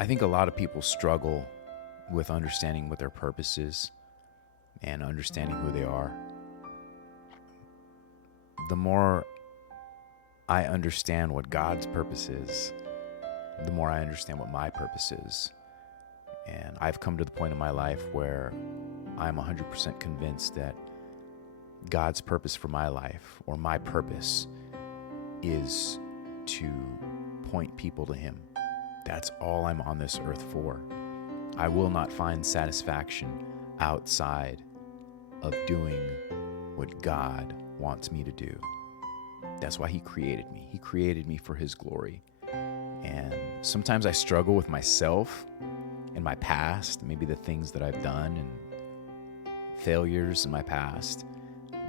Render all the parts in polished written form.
I think a lot of people struggle with understanding what their purpose is and understanding who they are. The more I understand what God's purpose is, the more I understand what my purpose is. And I've come to the point in my life where I'm 100% convinced that God's purpose for my life, or my purpose, is to point people to Him. That's all I'm on this earth for. I will not find satisfaction outside of doing what God wants me to do. That's why He created me. He created me for His glory. And sometimes I struggle with myself and my past, maybe the things that I've done and failures in my past.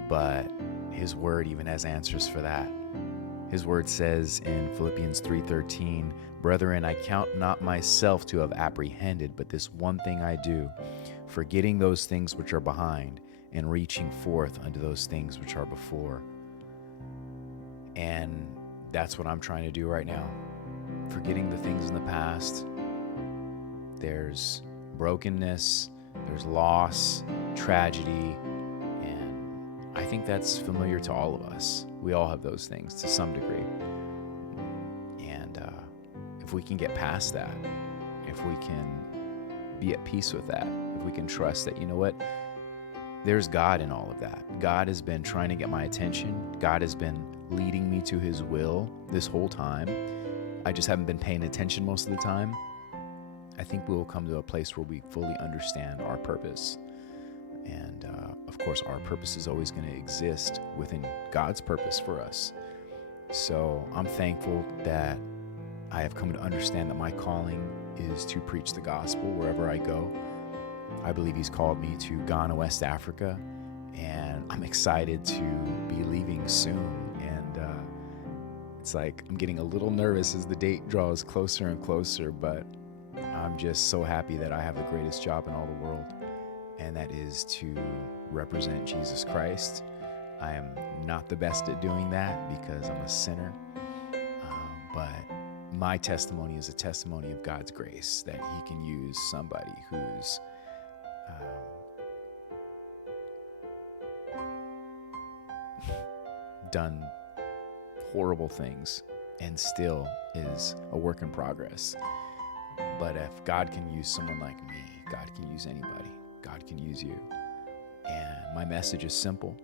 But His Word even has answers for that. His Word says in Philippians 3:13, "Brethren, I count not myself to have apprehended, but this one thing I do, forgetting those things which are behind, and reaching forth unto those things which are before." And that's what I'm trying to do right now. Forgetting the things in the past. There's brokenness, there's loss, tragedy, and I think that's familiar to all of us. We all have those things to some degree. And if we can get past that, if we can be at peace with that, if we can trust that, you know what, there's God in all of that. God has been trying to get my attention. God has been leading me to His will this whole time. I just haven't been paying attention most of the time. I think we will come to a place where we fully understand our purpose. And of course, our purpose is always going to exist within God's purpose for us. So I'm thankful that I have come to understand that my calling is to preach the gospel wherever I go. I believe He's called me to Ghana, West Africa, and I'm excited to be leaving soon. And it's like I'm getting a little nervous as the date draws closer and closer, but I'm just so happy that I have the greatest job in all the world, and that is to represent Jesus Christ. I am not the best at doing that because I'm a sinner, but my testimony is a testimony of God's grace, that He can use somebody who's done horrible things and still is a work in progress. But if God can use someone like me, God can use anybody. God can use you. And my message is simple,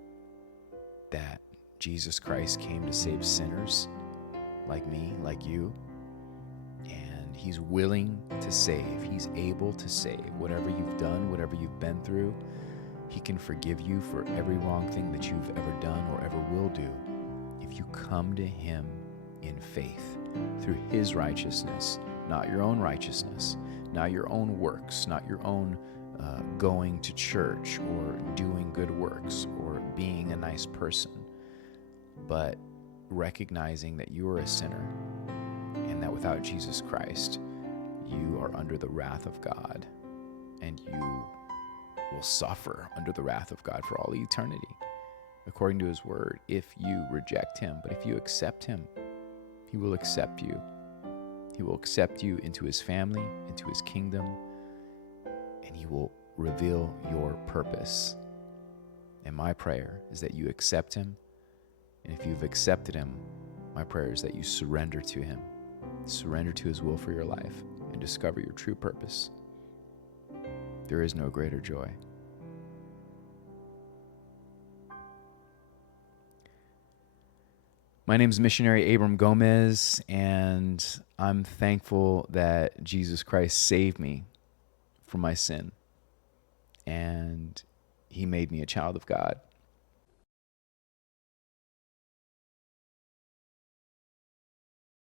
that Jesus Christ came to save sinners like me, like you. And He's willing to save. He's able to save. Whatever you've done, whatever you've been through, He can forgive you for every wrong thing that you've ever done or ever will do. If you come to Him in faith, through His righteousness, not your own righteousness, not your own works, not your own going to church or doing good works or being a nice person, but recognizing that you are a sinner and that without Jesus Christ, you are under the wrath of God, and you will suffer under the wrath of God for all eternity, according to His Word, if you reject Him. But if you accept Him, He will accept you. He will accept you into His family, into His kingdom, and He will reveal your purpose. And my prayer is that you accept Him. And if you've accepted Him, my prayer is that you surrender to Him, surrender to His will for your life, and discover your true purpose. There is no greater joy. My name is Missionary Abram Gomez, and I'm thankful that Jesus Christ saved me from my sin, and He made me a child of God.